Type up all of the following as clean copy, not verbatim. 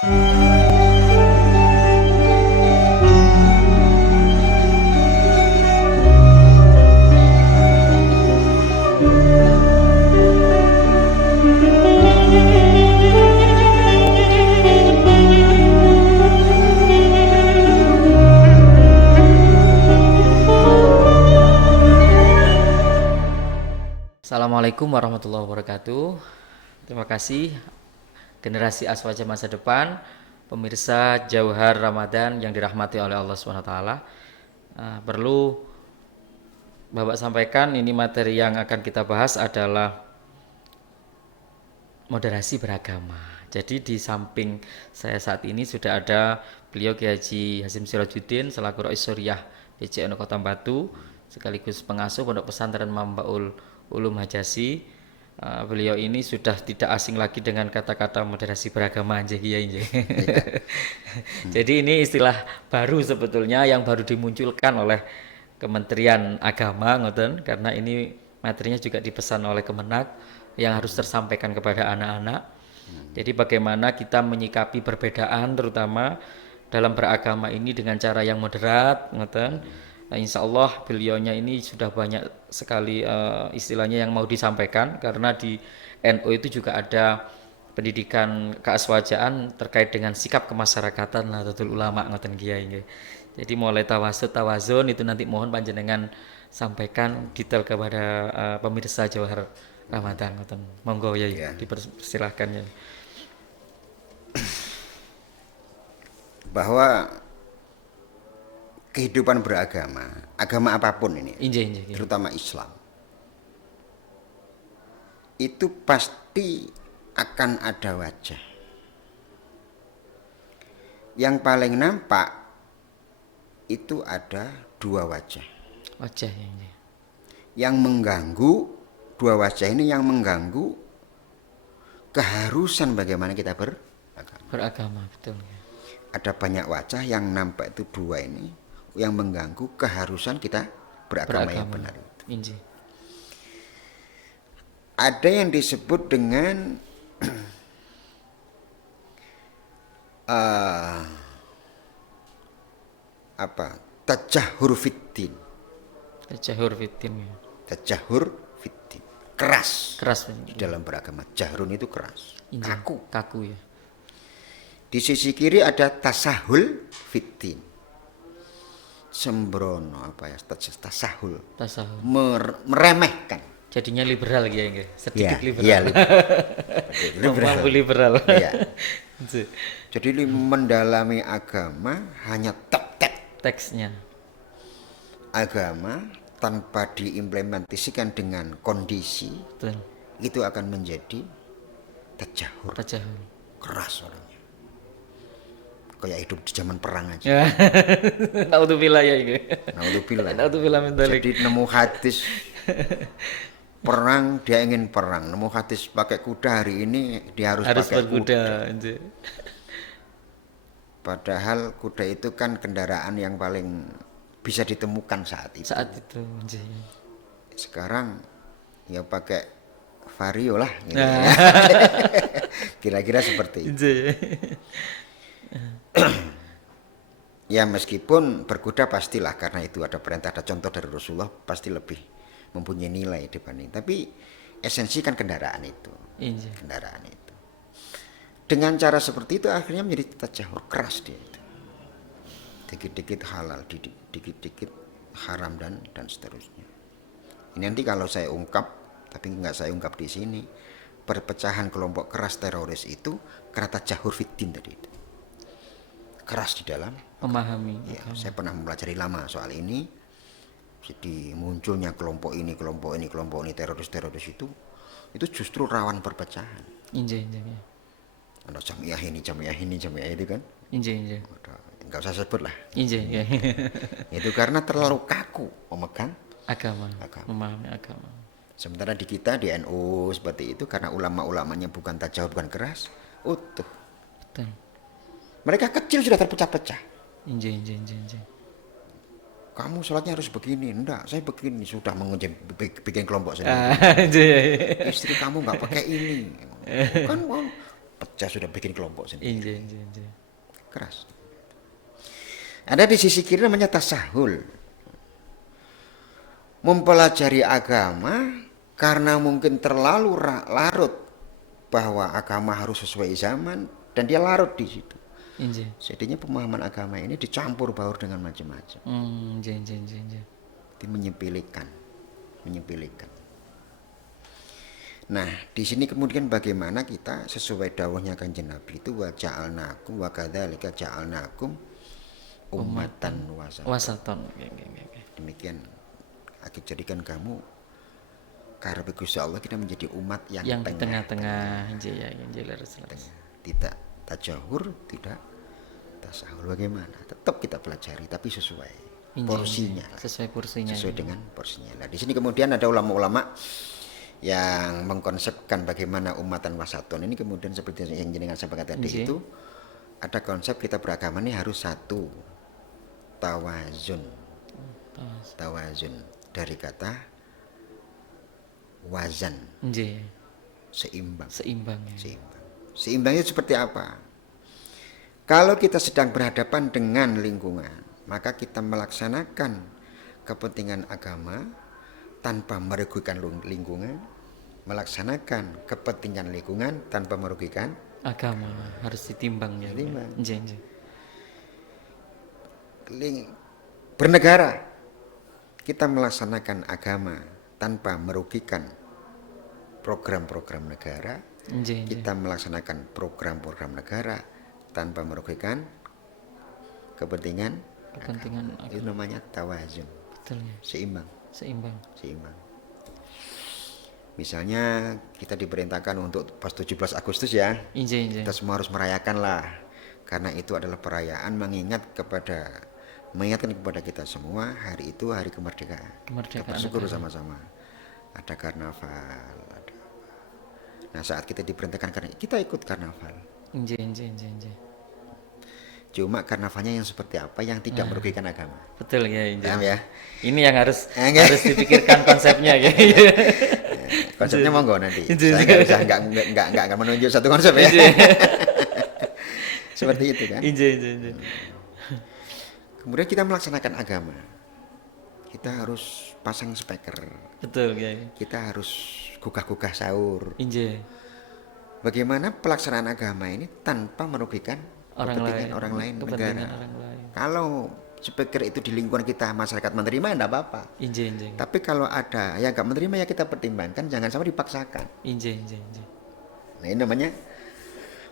Assalamualaikum warahmatullahi wabarakatuh. Terima kasih generasi Aswaja masa depan, pemirsa Jauhar Ramadan yang dirahmati oleh Allah SWT. Perlu Bapak sampaikan, ini materi yang akan kita bahas adalah moderasi beragama. Jadi di samping saya saat ini sudah ada beliau Kiai Haji Hasyim Sirajuddin selaku Rais Syuriah PCN Kota Batu, sekaligus pengasuh Pondok Pesantren Mambaul Ulum Hajasi. Beliau ini sudah tidak asing lagi dengan kata-kata moderasi beragama anjay Kiai. Jadi ini istilah baru sebetulnya yang baru dimunculkan oleh Kementerian Agama ngoten, karena ini materinya juga dipesan oleh Kemenak yang harus tersampaikan kepada anak-anak. Jadi bagaimana kita menyikapi perbedaan terutama dalam beragama ini dengan cara yang moderat ngoten. Nah, insya Allah beliaunya ini sudah banyak sekali istilahnya yang mau disampaikan, karena di NU itu juga ada pendidikan keaswajaan terkait dengan sikap kemasyarakatan Nahdlatul Ulama ngoten Kiai nggih. Jadi mulai tawasud tawazun itu nanti mohon panjenengan sampaikan detail kepada pemirsa Jauhar Ramadan ngoten. Monggo ya, dipersilahkan ya. Bahwa kehidupan beragama, agama apapun ini, terutama Islam, itu pasti akan ada wajah. Yang paling nampak itu ada dua wajah. Wajah ini. Yang mengganggu, dua wajah ini yang mengganggu keharusan bagaimana kita beragama, betul. Ada banyak wajah yang nampak itu dua ini yang mengganggu keharusan kita beragama yang benar itu. Ada yang disebut dengan tajahur fiddin. Tajahur fiddin ya. Tajahur fiddin. Keras di ya. dalam beragama. Jahrun itu keras. Kaku ya. Di sisi kiri ada tasahul fiddin. Sembrono tasahul. Meremehkan. Jadinya liberal ya, sedikit ya, liberal. Ya, liberal. Ya. Jadi mendalami agama hanya teksnya. Agama tanpa diimplementasikan dengan kondisi, betul, itu akan menjadi tajahur. Keras orangnya. Kayak hidup di zaman perang aja. Naudzubillah ya ini. Naudzubillah min dzalik. Jadi nemu hadis perang, dia ingin perang. Nemu hadis pakai kuda, hari ini dia harus pakai kuda. Padahal kuda itu kan kendaraan yang paling bisa ditemukan saat itu. Sekarang ya pakai vario lah. Gitu. Kira-kira seperti itu. Ya meskipun berkuda pastilah, karena itu ada perintah, ada contoh dari Rasulullah, pasti lebih mempunyai nilai dibanding. Tapi esensi kan kendaraan itu. Kendaraan itu. Dengan cara seperti itu akhirnya menjadi tajahur, keras dia itu. Dikit-dikit halal, dikit-dikit haram dan seterusnya. Ini nanti kalau saya ungkap, tapi nggak saya ungkap di sini, perpecahan kelompok keras teroris itu karena tajahur fiddin tadi itu. Keras di dalam memahami. Ya, saya pernah mempelajari lama soal ini. Jadi munculnya kelompok ini, teroris itu justru rawan perpecahan. Ada jamiah ini itu kan. Enggak usah sebut lah. Itu karena terlalu kaku memegang agama. Memahami agama. Sementara di kita di NU seperti itu, karena ulama-ulamanya bukan tajawab, bukan keras, utuh. Betul. Mereka kecil sudah terpecah-pecah. Kamu sholatnya harus begini, enggak, saya begini, sudah bikin kelompok sendiri. Istri kamu nggak pakai ini, kan Jogja sudah bikin kelompok sendiri. Inje. Keras. Ada di sisi kiri namanya tasahul. Mempelajari agama karena mungkin terlalu larut bahwa agama harus sesuai zaman dan dia larut di situ. Inje. Jadinya pemahaman agama ini dicampur baur dengan macam-macam. Inje. Itu menyepelekan. Nah, di sini kemudian bagaimana kita sesuai dawuhnya Kanjeng Nabi itu wa ja'alnakum wa kadzalika ja'alnakum ummatan wasatan. Demikian aku jadikan kamu karena Gusti Allah kita menjadi umat yang di tengah-tengah. Tidak tajahur, tidak tasahul. Bagaimana? Tetap kita pelajari tapi sesuai porsinya. Sesuai dengan porsinya. Nah, di sini kemudian ada ulama-ulama yang mengkonsepkan bagaimana umatan wasaton ini kemudian seperti yang jenengan sampaikan tadi itu ada konsep kita beragama ini harus satu tawazun dari kata wazan seimbang itu seperti apa? Kalau kita sedang berhadapan dengan lingkungan maka kita melaksanakan kepentingan agama tanpa merugikan lingkungan, melaksanakan kepentingan lingkungan tanpa merugikan agama. Harus ditimbang ya. Bernegara, kita melaksanakan agama tanpa merugikan program-program negara. Kita melaksanakan program-program negara tanpa merugikan kepentingan agama. Itu namanya tawazun. Betul ya. Seimbang. Misalnya kita diperintahkan untuk pas 17 Agustus ya. Kita semua harus merayakan lah. Karena itu adalah perayaan mengingatkan kepada kita semua hari itu hari kemerdekaan. Kita bersyukur sama-sama. Ada karnaval, Nah, saat kita diperintahkan karena kita ikut karnaval. Cuma karnavalnya yang seperti apa yang tidak merugikan agama. Betul ya. Paham ya? Ini yang harus dipikirkan konsepnya ya. Konsepnya monggo nanti. Saya nggak menunjuk satu konsep ya. Seperti itu kan. Kemudian kita melaksanakan agama. Kita harus pasang speaker. Betul ya. Kita harus gugah-gugah sahur. Bagaimana pelaksanaan agama ini tanpa merugikan kepentingan orang lain, negara. Kalau speaker itu di lingkungan kita masyarakat menerima, tidak apa-apa. Tapi kalau ada yang nggak menerima ya kita pertimbangkan, jangan sampai dipaksakan. Nah, ini namanya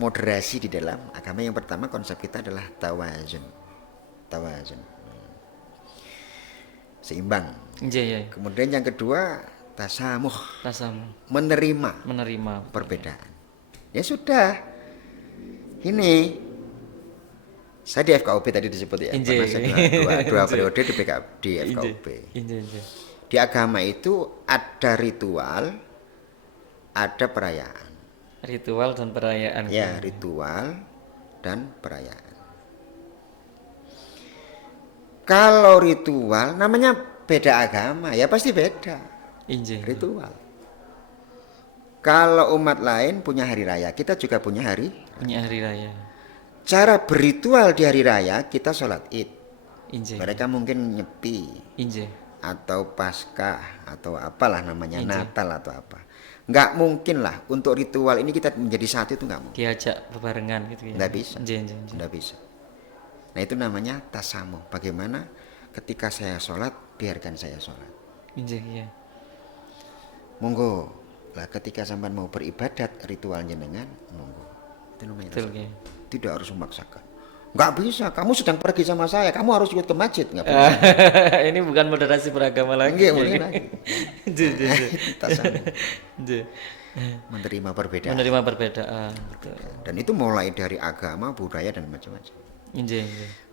moderasi di dalam agama. Yang pertama konsep kita adalah tawazun, seimbang. Kemudian yang kedua tasamuh, menerima perbedaan. Ya sudah, ini saya di FKUP tadi disebut ya, pernah saya dua periode di FKUP. Di agama itu ada ritual, ada perayaan. Ritual dan perayaan. Ya, ritual dan perayaan. Kalau ritual namanya beda agama, ya pasti beda. Ritual. Kalau umat lain punya hari raya, kita juga punya hari raya. Cara berritual di hari raya kita sholat id. Mereka mungkin nyepi atau Paskah atau apalah namanya, Natal atau apa. Nggak mungkin lah untuk ritual ini kita menjadi satu, itu nggak mungkin. Diajak bebarengan gitu ya. Nggak bisa. Nah, itu namanya tasamuh. Bagaimana ketika saya sholat, biarkan saya sholat. Monggo lah, ketika sampai mau beribadat ritual jenengan, monggo. Itu namanya tasamuh. Tidak harus memaksakan. Nggak bisa, kamu sedang pergi sama saya, kamu harus ikut ke masjid. Nggak bisa. Ini bukan moderasi beragama lagi. Menerima perbedaan. Betul. Dan itu mulai dari agama, budaya dan macam-macam.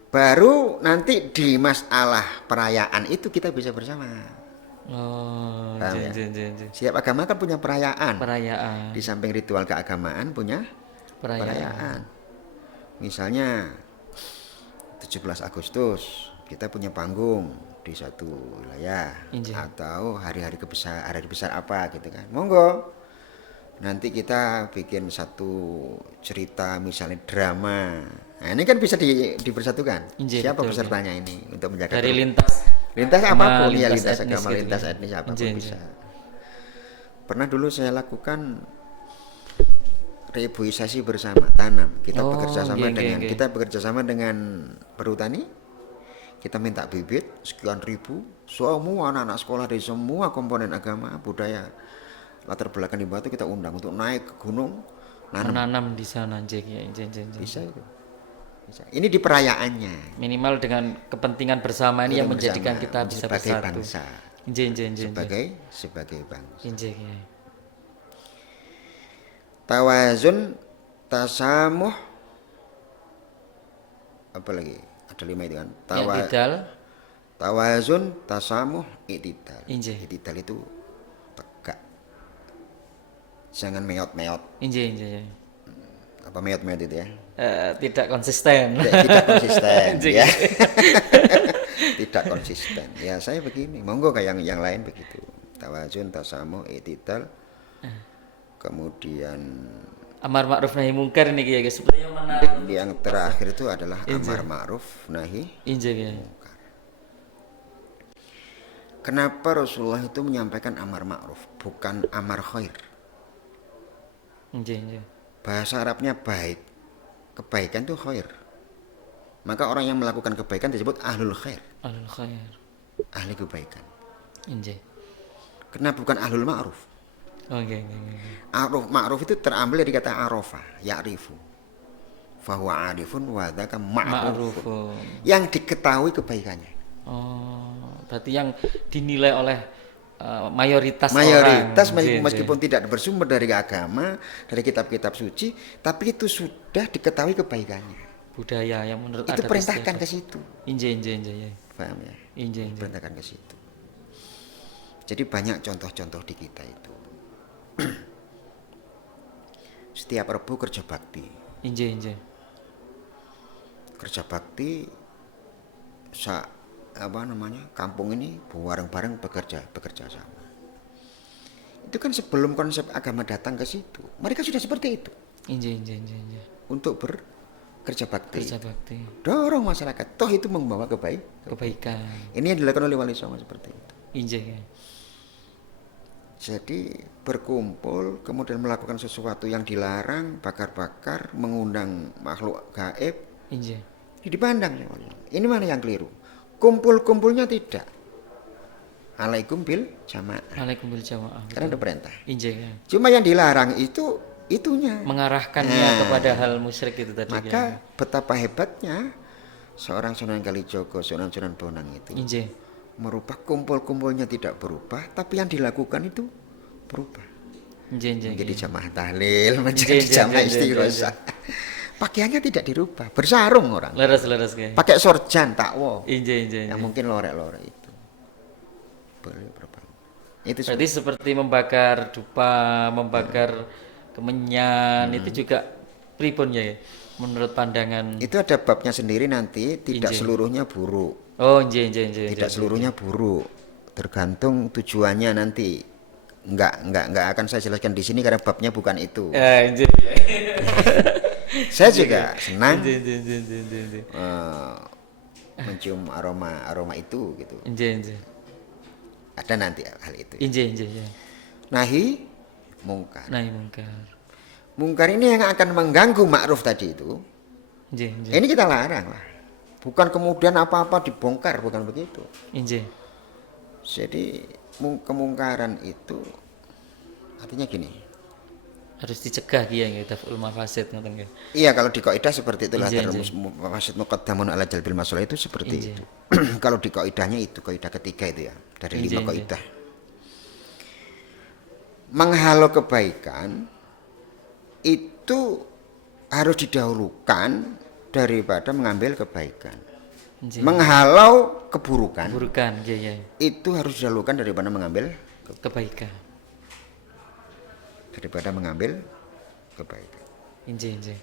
Baru nanti di masalah perayaan itu kita bisa bersama. Setiap agama kan punya perayaan. Di samping ritual keagamaan punya perayaan. Misalnya 17 Agustus kita punya panggung di satu wilayah atau hari besar apa gitu kan. Monggo Nanti kita bikin satu cerita misalnya drama. Nah, ini kan bisa dipersatukan. Injih, Siapa betul, pesertanya ini untuk menjaga dari lintas agama, apapun ya, lintas etnis agama, gitu lintas ya. etnis apapun Injih, bisa. injih. Pernah dulu saya lakukan reboisasi bersama tanam. Kita Oh, bekerja sama nggih, dengan nggih. kita bekerja sama dengan perhutani. Kita minta bibit sekian ribu, semua anak-anak sekolah dari semua komponen agama, budaya, latar belakang di Batu kita undang untuk naik ke gunung nanam. Menanam di sana, injih, ya, injih, injih, injih. Bisa itu. Bisa. Ini di perayaannya. Minimal dengan kepentingan bersama ini yang Kita menjadikan bersama, kita bisa sebagai bersatu. bangsa, Injih, injih, injih, injih. sebagai bangsa. Injih, ya. Tawazun, tasamuh, apa lagi? Ada 5 itu kan. I'tidal, Tawazun, tasamuh, i'tidal. injih. I'tidal itu tegak. Jangan meot-meot. Injih, injih, ya. Apa meot-meot itu ya? Tidak konsisten. Tidak konsisten Injih. ya. Tidak konsisten. Ya saya begini. Monggo kayak yang lain begitu. Tawazun, tasamuh, i'tidal. Kemudian Amar ma'ruf nahi mungkar ini ya guys. Sebenarnya menarik. yang terakhir itu adalah amar ma'ruf nahi. Injih, ya. Kenapa Rasulullah itu menyampaikan amar ma'ruf bukan amar khair? Injih, injih. Bahasa Arabnya baik. Kebaikan itu khair. Maka orang yang melakukan kebaikan disebut ahlul khair, Alul khair. ahli kebaikan. Injih. Kenapa bukan ahlul ma'ruf? Oh, nggih, nggih, nggih. Ma'ruf itu terambil dari kata arofa, ya'rifu. Fahuwa arifun wa dzaka ma'rufun. Ma'rufun. Yang diketahui kebaikannya. Oh, berarti yang dinilai oleh mayoritas Mayoritas orang. meskipun tidak bersumber dari agama, dari kitab-kitab suci, tapi itu sudah diketahui kebaikannya. Budaya yang menurut Itu adat perintahkan istiadat. ke situ. Injih, injih, injih, ya. Paham ya? Injih, injih. Perintahkan ke situ. Jadi banyak contoh-contoh di kita itu. Setiap Rebu kerja bakti. Injih, injih. Kerja bakti kampung ini bareng-bareng bekerja sama. Itu kan sebelum konsep agama datang ke situ, mereka sudah seperti itu Injih, injih, injih, injih. untuk bekerja bakti. Kerja bakti. Dorong masyarakat, toh itu membawa Kebaikan. Ini yang dilakukan oleh Wali Songo seperti itu. Injih, ya. Jadi berkumpul kemudian melakukan sesuatu yang dilarang, bakar-bakar, mengundang makhluk gaib, Injih. ini dipandang. Ini mana yang keliru? Kumpul-kumpulnya tidak. Alaikum bil jamaah. Alaikum bil jamaah. Karena ada perintah. Injih, ya. Cuma yang dilarang itunya. Mengarahkannya kepada hal musyrik itu tadi. Maka betapa hebatnya seorang Sunan Kalijogo, Sunan Bonang itu. Injih. Merubah kumpul-kumpulnya tidak berubah, tapi yang dilakukan itu berubah. Injih, injih. Menjadi jamaah tahlil, menjadi jamaah istighosa. Pakaiannya tidak dirubah, bersarung orang. Leres kayak. Pakai sorjan takwo. Injih, injih. Yang mungkin lorek-lorek itu. Boleh berapa? Itu Berarti seperti membakar dupa, membakar kemenyan, itu juga pripun ya? Menurut pandangan. itu ada babnya sendiri nanti, tidak Injih. seluruhnya buruk. Oh, injih, injih, injih. Tidak seluruhnya buruk. Tergantung tujuannya nanti. Enggak akan saya jelaskan di sini karena babnya bukan itu. Injih. Saya juga senang Injih, injih, injih, injih, injih. mencium aroma itu gitu. Injih, injih. Ada nanti hal itu. Injih, injih, ya. Nahi mungkar. Nahi mungkar. Mungkar ini yang akan mengganggu ma'ruf tadi itu. Injih, injih. Ini kita larang lah. Bukan kemudian apa-apa dibongkar, bukan begitu. Injih. Jadi kemungkaran itu artinya gini. Harus dicegah ya daf'ul mafasid ngoten nggih. Iya, kalau di kaidah seperti itulah. Injih, Terus maksud muqaddamun ala jalbil masalah itu seperti Injih. itu. Kalau di kaidahnya itu kaidah ketiga itu ya, dari Injih, 5 injih. kaidah. Menghalau kebaikan itu harus didahulukan daripada mengambil kebaikan. Injih. Menghalau keburukan Burukan, ya, ya. itu harus didahulukan daripada mengambil Kebaikan. kebaikan. Injih, injih.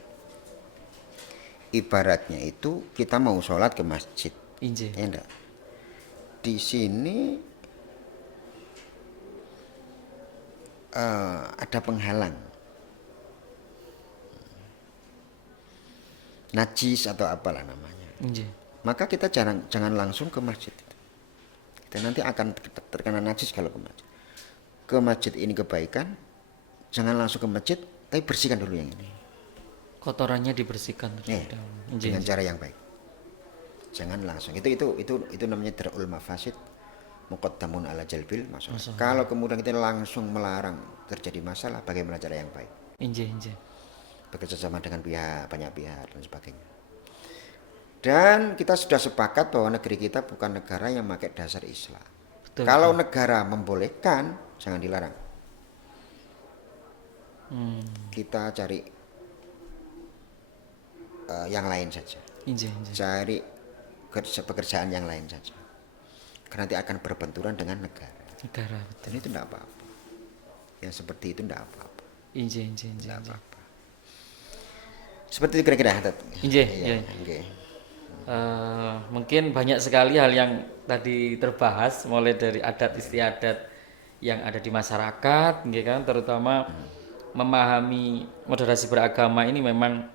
Ibaratnya itu kita mau sholat ke masjid, Injih. ya enggak? Di sini ada penghalang, najis atau apalah namanya, maka kita jangan langsung ke masjid. Kita nanti akan terkena najis kalau ke masjid. Ke masjid ini kebaikan, jangan langsung ke masjid, tapi bersihkan dulu yang ini. Kotorannya dibersihkan dengan cara yang baik. Jangan langsung. Itu namanya darul mafasid muqaddamun ala jalbil masalah. Kalau kemudian kita langsung melarang terjadi masalah, bagaimana cara yang baik? Bekerja sama dengan banyak pihak dan sebagainya. Dan kita sudah sepakat bahwa negeri kita bukan negara yang pakai dasar Islam. Betul, kalau negara membolehkan, jangan dilarang. Kita cari yang lain saja. Cari pekerjaan yang lain saja. Karena nanti akan berbenturan dengan negara. Betul. Dan itu tidak apa-apa. Yang seperti itu tidak apa-apa. Tidak apa-apa. Seperti itu kira-kira. Mungkin banyak sekali hal yang tadi terbahas, mulai dari adat istiadat yang ada di masyarakat, terutama memahami moderasi beragama ini memang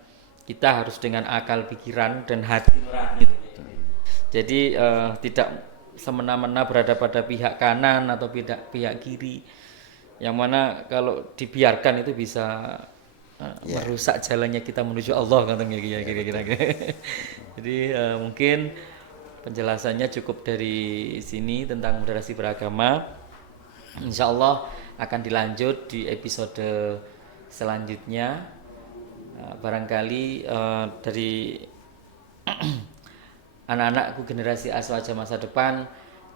kita harus dengan akal pikiran dan hati nurani. Jadi tidak semena-mena berada pada pihak kanan atau pihak kiri, yang mana kalau dibiarkan itu bisa merusak jalannya kita menuju Allah, kira-kira. Jadi mungkin penjelasannya cukup dari sini tentang moderasi beragama. Insya Allah akan dilanjut di episode selanjutnya. Barangkali dari anak-anakku generasi Aswaja masa depan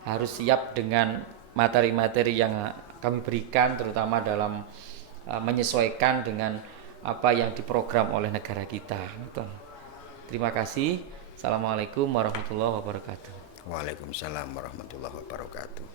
harus siap dengan materi-materi yang kami berikan, terutama dalam menyesuaikan dengan apa yang diprogram oleh negara kita. Terima kasih. Assalamualaikum warahmatullahi wabarakatuh. Waalaikumsalam warahmatullahi wabarakatuh.